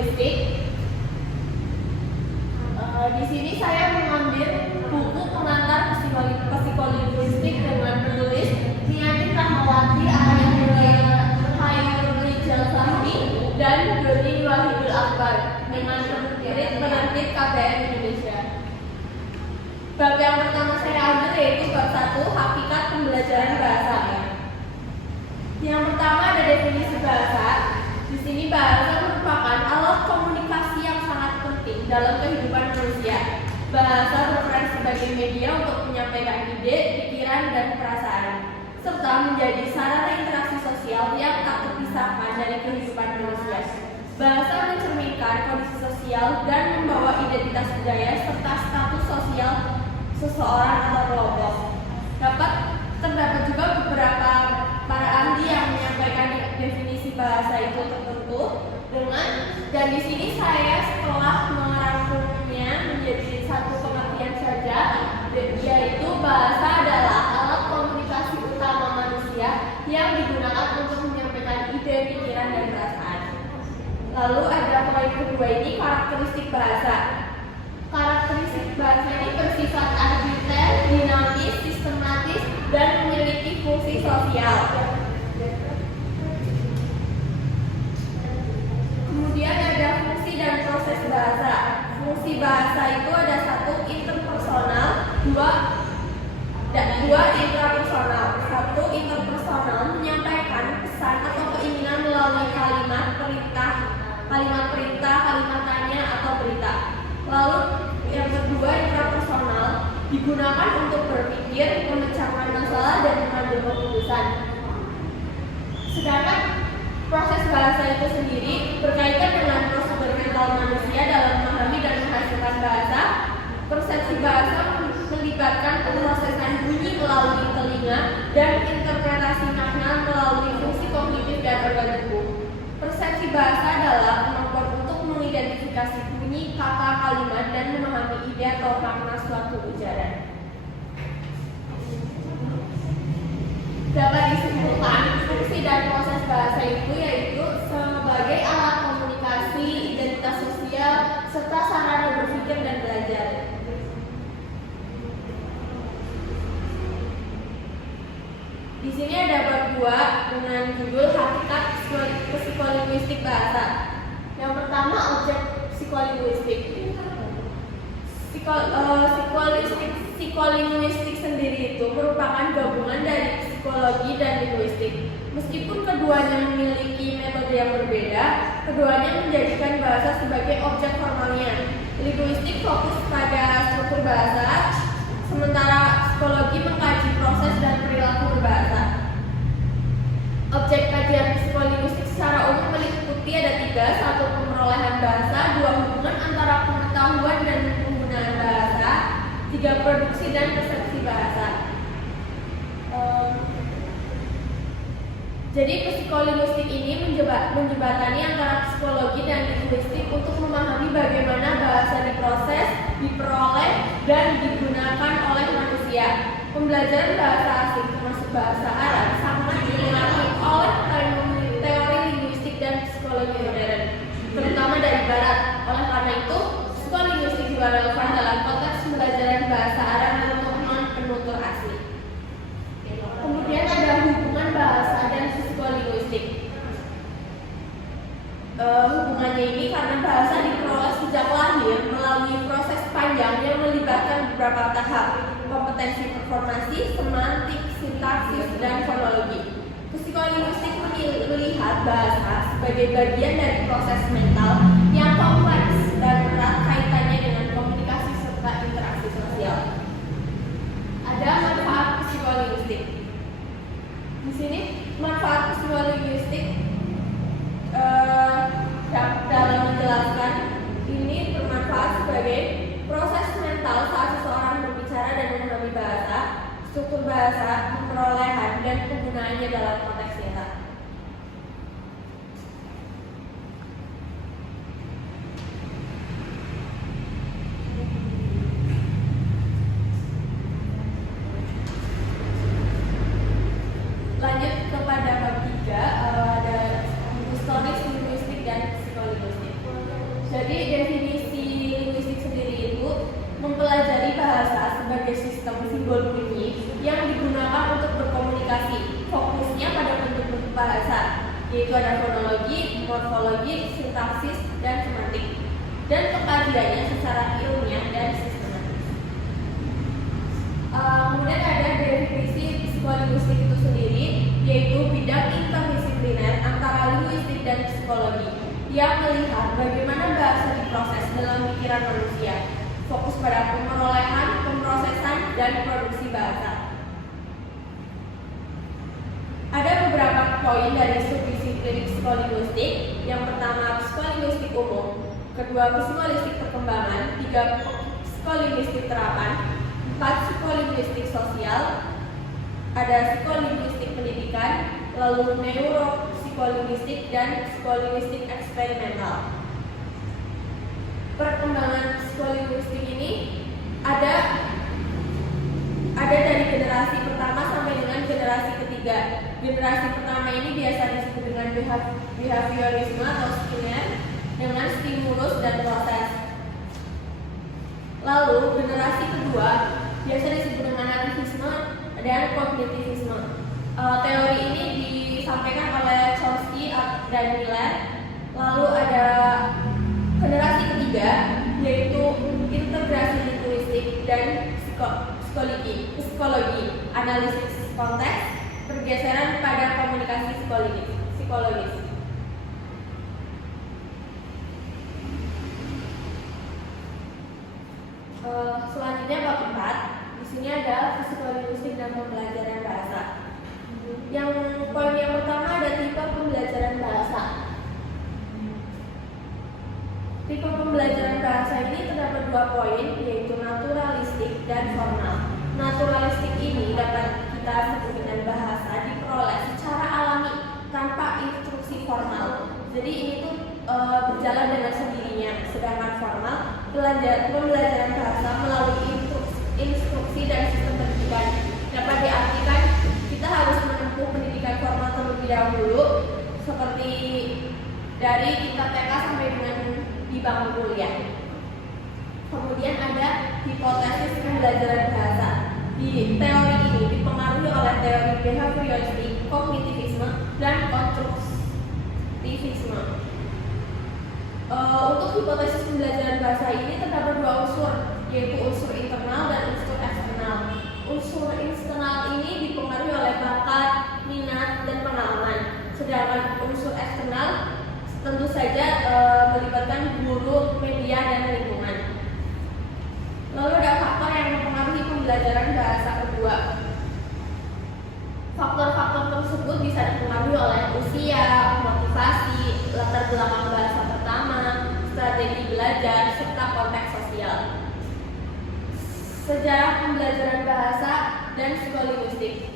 psikolinguistik. Di sini saya mengambil buku pengantar psikolinguistik dengan penulis Niati Rahmawati, Khairul Jalzahmi, dan Doni Wahidul Akbar dengan penerbit KBR Indonesia. Bab yang pertama saya ambil yaitu bab 1, hakikat pembelajaran bahasa. Yang pertama ada definisi bahasa. Di sini bahasa merupakan alat komunikasi yang sangat penting dalam kehidupan manusia. Bahasa berperan sebagai media untuk menyampaikan ide, pikiran, dan perasaan, serta menjadi sarana interaksi sosial yang tak terpisahkan dari kehidupan manusia. Bahasa mencerminkan kondisi sosial dan membawa identitas budaya serta status sosial seseorang atau kelompok. Terdapat juga beberapa para ahli yang menyampaikan definisi bahasa itu tertentu dan di sini saya setelah merangkumnya menjadi satu pengertian saja, yaitu bahasa adalah alat komunikasi utama manusia yang digunakan untuk menyampaikan ide, pikiran, dan perasaan. Lalu ada poin kedua ini, karakteristik bahasa. Karakteristik bahasa ini bersifat arbiter, dinamis, sistematis, dan memiliki fungsi sosial. Kemudian ada fungsi dan proses bahasa. Fungsi bahasa itu ada 1 interpersonal, 2 intrapersonal. 1 interpersonal menyampaikan pesan atau keinginan melalui kalimat perintah, kalimat tanya atau berita. Lalu yang kedua, intrapersonal digunakan untuk berpikir, memecahkan masalah, dan mengambil keputusan. Sedangkan proses bahasa itu sendiri berkaitan dengan prosedur mental manusia dalam memahami dan menghasilkan bahasa. Persepsi bahasa melibatkan pemrosesan bunyi melalui telinga dan interpretasi makna melalui fungsi kognitif dan organ tubuh. Persepsi bahasa adalah kemampuan untuk mengidentifikasi bunyi, kata, kalimat, dan memahami ide atau makna suatu ujaran. Dapat disimpulkan, fungsi dan proses bahasa itu yaitu sebagai alat komunikasi, identitas sosial, serta sarana berpikir dan belajar. Di sini ada bab 2 dengan judul hakikat psikolinguistik bahasa. Yang pertama, objek psikolinguistik. Psikolinguistik sendiri itu merupakan gabungan dari psikologi dan linguistik. Meskipun keduanya memiliki metode yang berbeda, keduanya menjadikan bahasa sebagai objek formalnya. Linguistik fokus pada struktur bahasa, sementara psikologi mengkaji proses dan perilaku berbahasa. Objek kajian psikolinguistik secara umum meliputi ada 3, 1 pemerolehan bahasa, 2 hubungan antara pengetahuan dan penggunaan bahasa, 3 produksi dan persepsi bahasa. Jadi psikolinguistik ini menjembatani antara psikologi dan linguistik untuk memahami bagaimana bahasa diproses, diperoleh, dan digunakan oleh manusia. Pembelajaran bahasa asing termasuk bahasa Arab sangat dipengaruhi oleh teori linguistik dan psikologi modern, terutama dari Barat. Oleh karena itu, psikolinguistik juga relevan dalam konteks pembelajaran bahasa Arab untuk non-penutur asli. Kemudian ada hubungan bahasa dan psikolinguistik. Hubungannya ini karena bahasa diperoleh sejak lahir melalui proses panjang yang melibatkan beberapa tahap: kompetensi performasi, semantik, sintaksis, dan fonologi. Psikolinguistik melihat bahasa sebagai bagian dari proses mental yang kompleks dan erat kaitannya dengan komunikasi serta interaksi sosial. Ada manfaat psikolinguistik. Di sini manfaat psikolinguistik dalam menjelaskan ini bermanfaat sebagai proses mental saat seseorang berbicara dan memahami bahasa, struktur bahasa, perolehan, dan penggunaannya dalam konteks nyata. Lanjut kepada bab 3, ada historis linguistik dan psikolinguistik. Jadi definisi linguistik sendiri itu mempelajari bahasa sebagai sistem simbol bunyi yang digunakan untuk berkomunikasi. Fokusnya pada bentuk-bentuk bahasa, yaitu ada fonologi, morfologi, sintaksis, dan semantik. Dan pengkajiannya secara ilmiah dan sistematis. Kemudian ada definisi psikolinguistik itu sendiri, yaitu bidang interdisipliner antara linguistik dan psikologi yang melihat bagaimana bahasa diproses dalam pikiran manusia, fokus pada pemerolehan, pemrosesan, dan produksi bahasa. Ada beberapa poin dari subdisiplin psikolinguistik. Yang pertama, psikolinguistik umum, kedua, psikolinguistik perkembangan, tiga, psikolinguistik terapan, empat, psikolinguistik sosial, ada psikolinguistik pendidikan, lalu neuropsikolinguistik, dan psikolinguistik eksperimental. Perkembangan psikolinguistik ini ada dari generasi pertama sampai dengan generasi ketiga. Generasi pertama ini biasa disebut dengan behaviorisme atau Skinner dengan stimulus dan proses. Lalu generasi kedua biasa disebut dengan nativisme dan kognitivisme. Teori ini disampaikan oleh Chomsky dan Miller. Lalu ada generasi ketiga yaitu integrasi linguistik dan psikologi, analisis konteks, pergeseran pada komunikasi psikologis. Selanjutnya bab 4. Di sini ada psikolinguistik dan pembelajaran bahasa. Yang poin yang pertama ada tipe pembelajaran bahasa. Tipe pembelajaran bahasa ini terdapat 2 poin, yaitu naturalistik dan formal. Naturalistik ini dapat kita sebut dengan bahasa diperoleh secara alami tanpa instruksi formal. Jadi ini tuh berjalan dengan sendirinya. Sedangkan formal, pembelajaran bahasa melalui instruksi dan sistem pendidikan. Dapat diartikan kita harus menempuh pendidikan formal terlebih dahulu, seperti dari tingkat TK sampai dengan di bangku kuliah. Kemudian ada hipotesis pembelajaran bahasa. Di teori ini dipengaruhi oleh teori behavioristik, kognitivisme, dan konstruktivisme. Untuk hipotesis pembelajaran bahasa ini terdapat 2 unsur, yaitu unsur internal dan unsur eksternal. Unsur internal ini dipengaruhi oleh bakat, minat, dan pengalaman. Sedangkan unsur eksternal tentu saja melibatkan guru, media, dan lingkungan. Lalu ada faktor yang mempengaruhi pembelajaran bahasa kedua. Faktor-faktor tersebut bisa dipengaruhi oleh usia, motivasi, latar belakang bahasa pertama, strategi belajar, serta konteks sosial. Sejarah pembelajaran bahasa dan psikolinguistik.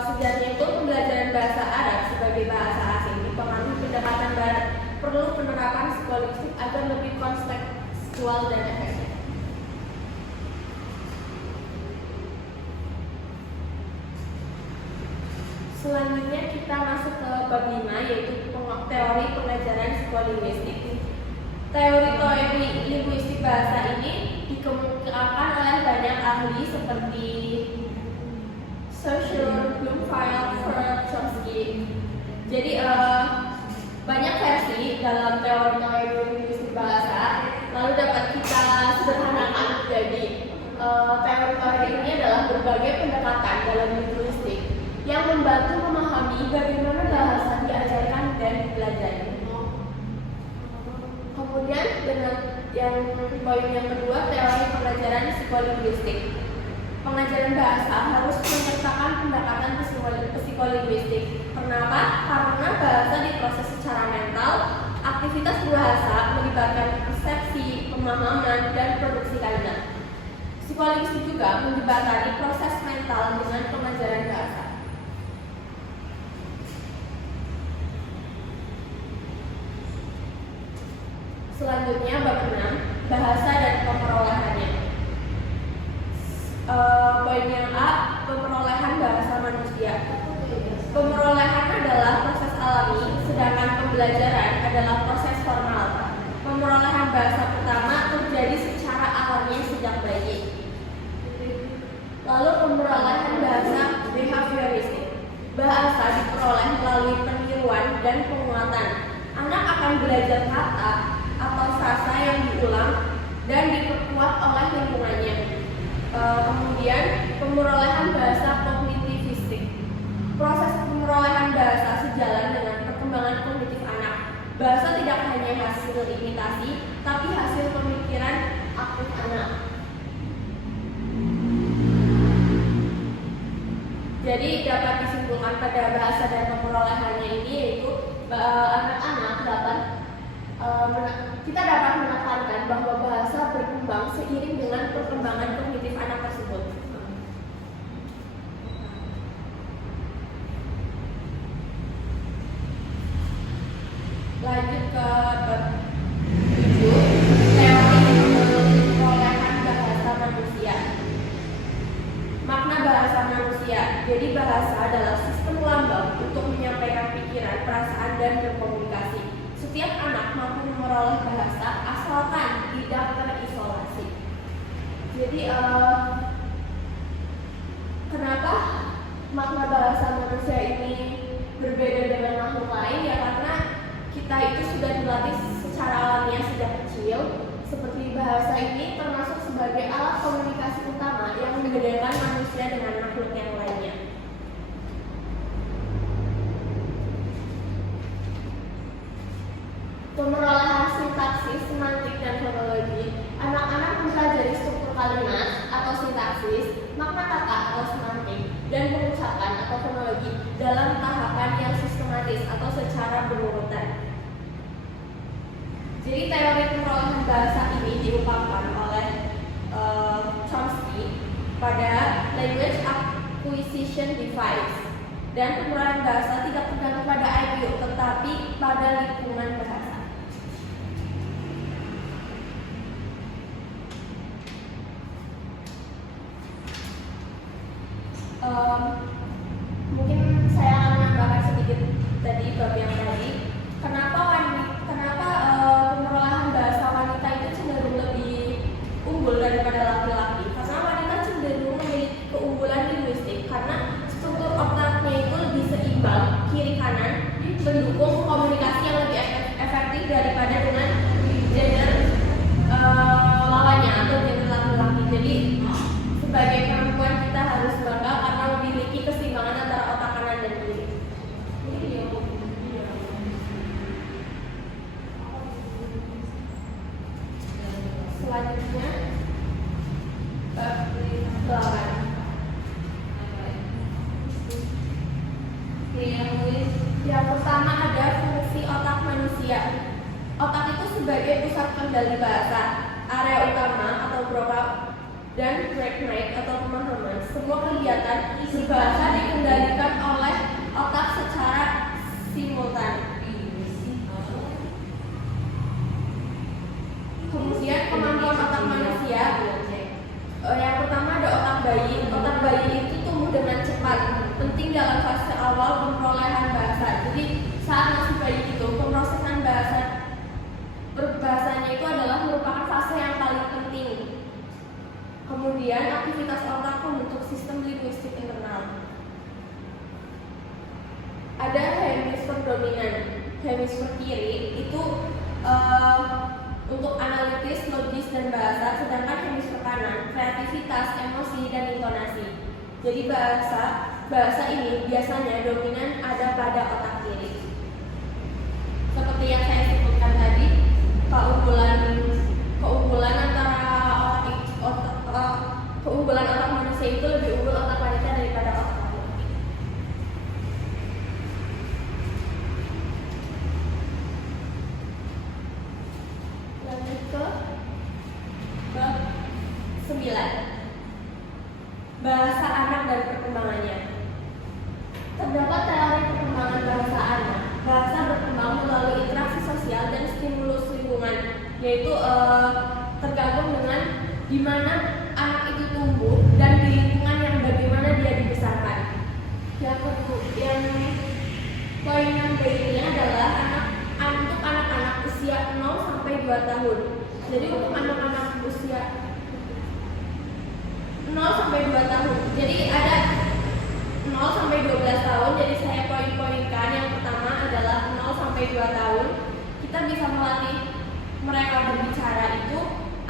Sejarahnya itu pembelajaran bahasa Arab sebagai bahasa asing dipengaruhi pendekatan barat. Perlu penerapan psikolinguistik agar lebih kontekstual dan efektif. Selanjutnya kita masuk ke bab 5, yaitu teori pengajaran psikolinguistik. Teori linguistik bahasa ini dikemukakan oleh banyak ahli seperti Saussure, Bloomfield, Freud, Chomsky. Jadi banyak versi dalam teori linguistik bahasa. Lalu dapat kita sederhanakan menjadi teori ini adalah berbagai pendekatan dalam linguistik yang membantu memahami bagaimana bahasa diajarkan dan dipelajari. Kemudian dengan yang poin yang kedua, teori pengajaran psikolinguistik. Pengajaran bahasa harus menyertakan pendekatan psikolinguistik. Kenapa? Karena bahasa diproses secara mental. Aktivitas bahasa melibatkan persepsi, pemahaman, dan produksi kalimat. Psikolinguistik juga menjembatani proses mental dengan pengajaran bahasa. Selanjutnya bab 6, bahasa dan pemerolehannya. Poin yang A, pemerolehan bahasa manusia. Pemerolehan adalah proses alami, sedangkan pembelajaran adalah proses formal. pemerolehan bahasa pertama terjadi secara alami sejak bayi. Lalu pemerolehan bahasa behavioristik. Bahasa diperoleh melalui peniruan dan penguatan. Anak akan belajar kata atau frasa yang diulang dan diperkuat oleh lingkungannya. Kemudian pemerolehan bahasa kognitivistik. Proses pemerolehan bahasa sejalan dengan perkembangan kognitif anak. Bahasa tidak hanya hasil imitasi, tapi hasil pemikiran aktif anak. Jadi dapat disimpulkan pada bahasa dan pemerolehannya ini yaitu anak-anak kita dapat menekankan bahwa bahasa berkembang seiring dengan perkembangan kognitif anak tersebut. Lanjut ke bab 7, teori perolehan bahasa manusia. Makna bahasa manusia. Jadi bahasa adalah sistem lambang untuk menyampaikan pikiran, perasaan, dan berkomunikasi. Setiap anak mampu memperoleh bahasa asalkan tidak terisolasi. Jadi kenapa makna bahasa manusia ini berbeda dengan makhluk lain? Ya karena kita itu sudah dilatih secara alamiah sejak kecil. Seperti bahasa ini termasuk sebagai alat komunikasi utama yang membedakan manusia dengan makhluk yang lainnya. Pemerolehan sintaksis, semantik, dan fonologi. Anak-anak mempelajari struktur kalimat atau sintaksis, makna kata atau semantik, dan pengucapan atau fonologi dalam tahapan yang sistematis atau secara berurutan. Jadi teori pemerolehan bahasa ini diungkapkan oleh Chomsky pada Language Acquisition Device, dan pemerolehan bahasa tidak tergantung pada IQ tetapi pada lingkungan bahasa. Mungkin saya akan menambahkan sedikit tadi bab yang tadi. Kenapa pemerolehan bahasa wanita itu cenderung lebih unggul daripada laki-laki? Karena wanita cenderung memiliki keunggulan linguistik karena struktur otaknya itu lebih seimbang, kiri kanan, mendukung komunikasi yang lebih efektif daripada dengan gender lawannya atau gender laki-laki. Jadi sebagai perempuan kita harus bangga karena memiliki keseimbangan antara otak kanan dan kiri. Selanjutnya bab 8. Yang pertama ada fungsi otak manusia. Otak itu sebagai pusat kendali bahasa, area utama atau broca dan break atau pemahaman. Semua kegiatan berbahasa dikendalikan oleh otak secara simultan. Kemudian kemampuan otak manusia. Yang pertama ada otak bayi. Otak bayi itu tumbuh dengan cepat, penting dalam fase awal pemerolehan bahasa. Jadi saat masih bayi itu pemrosesan berbahasanya itu adalah merupakan fase yang paling penting. Kemudian aktivitas otak membentuk sistem linguistik internal. Ada hemisfer dominan, hemisfer kiri itu untuk analitis, logis, dan bahasa, sedangkan hemisfer kanan kreativitas, emosi, dan intonasi. Jadi bahasa ini biasanya dominan ada pada otak kiri. Seperti yang saya sebutkan tadi, keunggulan antara keunggulan otak manusia itu lebih unggul otak wanita daripada otak laki-laki. Lanjut ke bab 9. Bahasa anak dan perkembangannya. Terdapat teori perkembangan bahasa anak. Bahasa berkembang melalui interaksi sosial dan stimulus lingkungan, yaitu tergantung dengan di mana anak itu tumbuh dan di lingkungan yang bagaimana dia dibesarkan. Yang poin yang berikutnya adalah untuk anak-anak usia 0 sampai 2 2 tahun. Jadi untuk anak-anak usia 0 sampai 2 tahun. Jadi ada 0 sampai 12 tahun. Jadi saya poin-poinkan. Yang pertama adalah 0 sampai 2 tahun. Kita bisa melatih mereka berbicara itu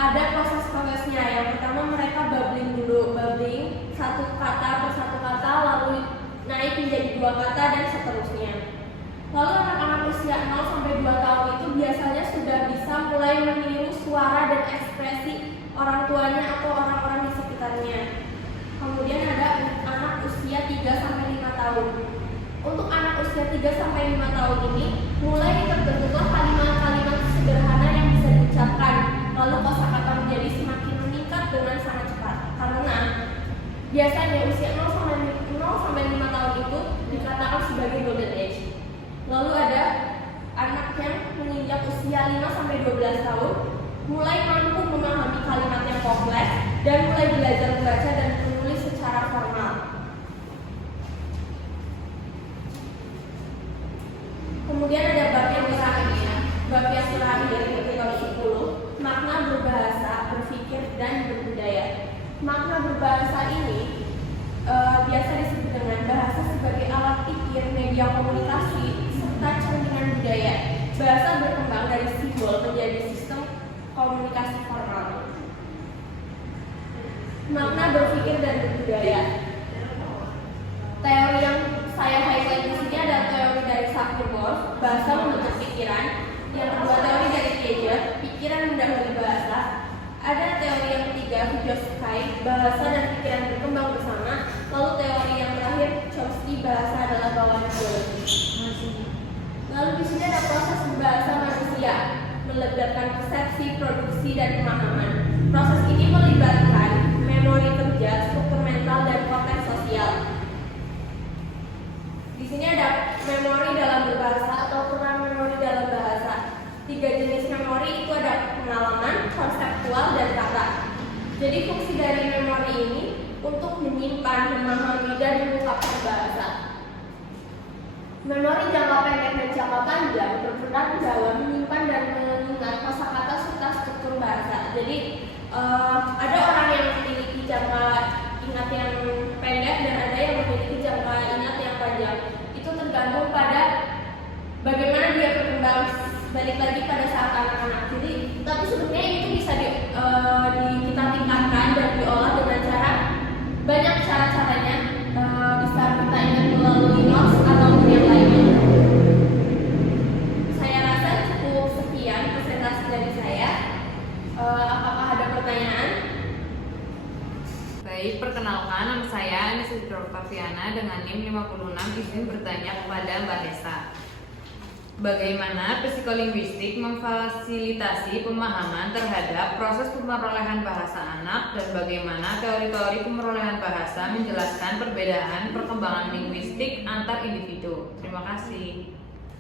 ada proses-prosesnya. Yang pertama mereka babbling dulu, babbling satu kata per satu kata, lalu naik menjadi 2 kata dan seterusnya. Lalu anak-anak usia 0 sampai 2 tahun itu biasanya sudah bisa mulai meniru suara dan ekspresi orang tuanya atau orang-orang di sekitarnya. Kemudian ada anak usia 3 sampai 5 tahun. Untuk anak usia 3 sampai 5 tahun ini mulai terbentuklah kalimat-kalimat sederhana yang bisa diucapkan. Lalu kosakata menjadi semakin meningkat dengan sangat cepat. Karena biasanya usia 0 sampai 5 tahun itu dikatakan sebagai golden age. Lalu ada anak yang menginjak usia 5 sampai 12 tahun mulai mampu memahami kalimat yang kompleks dan mulai belajar membaca dan menulis secara formal. Kemudian ada bab yang terakhir yaitu bab 10, makna berbahasa, berpikir dan berbudaya. Makna berbahasa ini biasa disebut dengan bahasa sebagai alat pikir, media komunikasi, serta cerminan budaya. Bahasa berkembang dari simbol menjadi sistem komunikasi formal. Makna berpikir dan berbudaya. Teori yang saya highlight di sini adalah teori dari Sapir-Whorf, bahasa membentuk pikiran. Yang kedua teori dari Piaget, pikiran mendahului bahasa. Ada teori yang ketiga, Vygotsky, bahasa dan pikiran berkembang bersama. Lalu teori yang terakhir, Chomsky, bahasa adalah bawaan biologi. Lalu di sini ada proses berbahasa manusia, melebatkan persepsi, produksi, dan pemahaman. Proses ini melibatkan memori kerja, struktur mental, dan konteks sosial. Di sini ada memori dalam berbahasa atau peran memori dalam bahasa. 3 jenis memori itu ada pengalaman, konseptual, dan kata. Jadi fungsi dari memori ini untuk menyimpan, memahami, dan mengungkapkan bahasa. Memori jangka pendek dan jangka panjang berperan dalam menyimpan dan mengingat kosakata serta struktur bahasa. Jadi ada orang yang memiliki jangka ingat yang pendek dan ada yang memiliki jangka ingat yang panjang. Itu tergantung pada bagaimana dia berkembang, balik lagi pada saat anak-anak. Jadi tapi sebenarnya itu bisa kita tingkatkan dan diolah dengan cara banyak cara-caranya. Bisa kita ingat melalui notes atau yang lainnya. Saya rasa cukup sekian presentasi dari saya. Apakah ada pertanyaan? Baik, perkenalkan nama saya Anis Octaviana dengan NIM 56. Izin bertanya kepada Mbak Hesa. Bagaimana psikolinguistik memfasilitasi pemahaman terhadap proses pemerolehan bahasa anak dan bagaimana teori-teori pemerolehan bahasa menjelaskan perbedaan perkembangan linguistik antar individu? Terima kasih.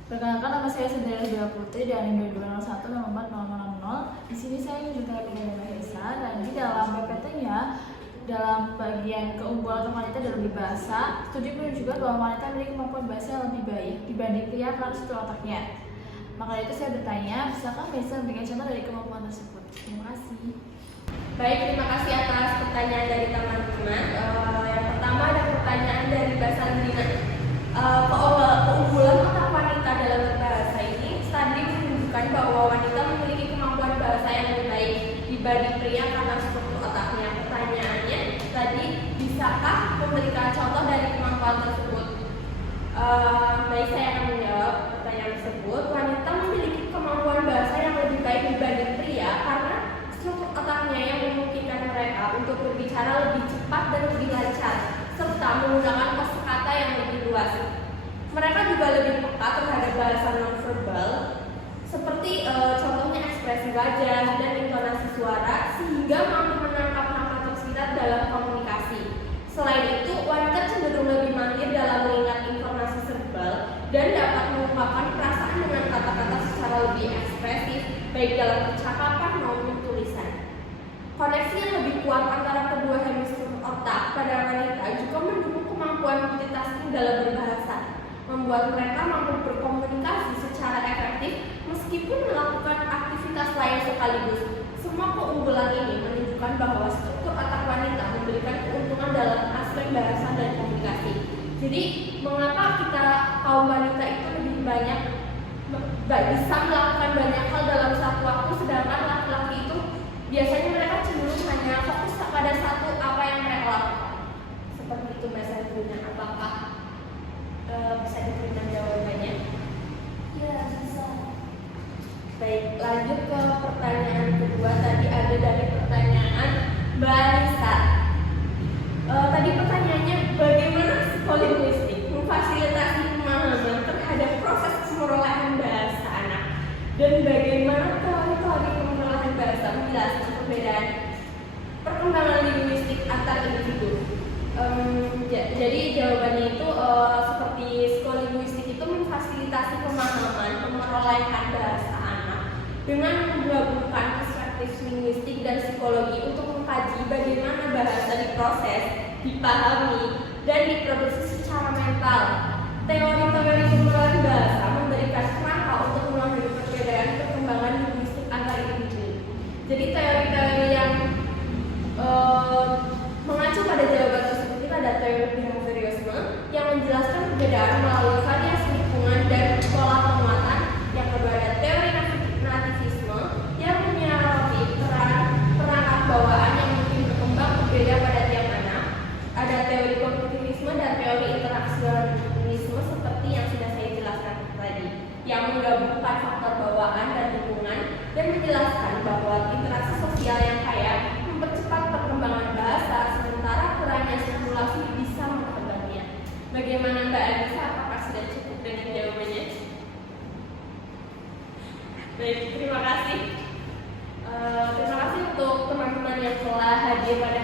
Perkenalkan, nama saya Sendera Dewa Putri dari NIM 2201 nomor 4060. Di sini saya menunjukkan kepada Mbak Hesa dan di dalam PPT-nya dalam bagian keunggulan wanita dalam berbahasa, studi menunjukkan bahwa wanita memiliki kemampuan bahasa yang lebih baik dibanding pria karena struktur otaknya. Maka itu saya bertanya, bisakah Mbak Hesa memberikan contoh dari kemampuan tersebut? Terima kasih. Baik, terima kasih atas pertanyaan dari teman-teman. Yang pertama ada pertanyaan dari Mbak Sandrina. Keunggulan otak wanita dalam berbahasa ini, studi menunjukkan bahwa wanita memiliki kemampuan bahasa yang lebih baik dibanding pria karena struktur otaknya. Pertanyaannya tadi, bisakah memberikan contoh dari kemampuan tersebut? Baik, saya akan menjawab pertanyaan tersebut. Wanita memiliki kemampuan bahasa yang lebih baik dibanding pria karena struktur otaknya yang memungkinkan mereka untuk berbicara lebih cepat dan lebih lancar, serta menggunakan kosakata yang lebih luas. Mereka juga lebih peka terhadap bahasa nonverbal, seperti contohnya ekspresi wajah dan intonasi suara, sehingga mampu menangkap makna tersirat dalam komunikasi. Selain itu, wanita cenderung lebih mahir dalam mengingat informasi verbal dan dapat mengungkapkan perasaan dengan kata-kata secara lebih ekspresif, baik dalam percakapan maupun tulisan. Koneksi yang lebih kuat antara kedua hemisfer otak pada wanita juga mendukung kemampuan multitasking dalam berbahasa, membuat mereka mampu berkomunikasi secara efektif meskipun melakukan aktivitas lain sekaligus. Semua keunggulan ini menunjukkan bahwa struktur otak wanita memberikan keuntungan dalam aspek bahasa dan komunikasi. Jadi, mengapa kita kaum wanita itu lebih banyak bisa melakukan banyak hal dalam satu waktu, sedangkan laki-laki itu biasanya mereka cenderung hanya fokus pada satu apa yang mereka lakukan. Seperti itu Mbak Sabrina. Apakah bisa diberikan jawabannya? Ya, bisa. Baik, lanjut ke pertanyaan kedua. Tadi ada dari pertanyaan Mbak Anissa. Tadi pertanyaannya, bagaimana psikolinguistik memfasilitasi pemahaman terhadap proses pemerolehan bahasa anak, dan bagaimana teori-teori pemerolehan bahasa menjelaskan perbedaan perkembangan linguistik antar individu. Jadi jawabannya itu seperti psikolinguistik itu memfasilitasi pemahaman pemerolehan bahasa anak dengan menggabungkan perspektif linguistik dan psikologi untuk mengkaji bagaimana bahasa diproses, dipahami, dan diproduksi secara mental. Teori-teori pemerolehan bahasa memberikan kerangka untuk memahami perbedaan perkembangan linguistik antar individu. Jadi teori-teori yang mengacu pada jawaban tersebut itu ada teori behaviorisme yang menjelaskan perbedaan melalui variasi lingkungan dan pola penguatan. Yang kedua ada teori nativisme yang menyoroti perangkat bawaan yang mungkin berkembang berbeda pada tiap anak. Ada teori kognitivisme dan teori interaksionisme seperti yang sudah saya jelaskan tadi, yang menggabungkan faktor bawaan dan lingkungan dan menjelaskan bahwa interaksi sosial yang kaya mempercepat perkembangan bahasa, sementara kurangnya stimulasi bisa menghambatnya. Bagaimana Mbak Anissa? Apakah sudah cukup dengan jawabannya? Baik, terima kasih. Terima kasih untuk teman-teman yang telah hadir pada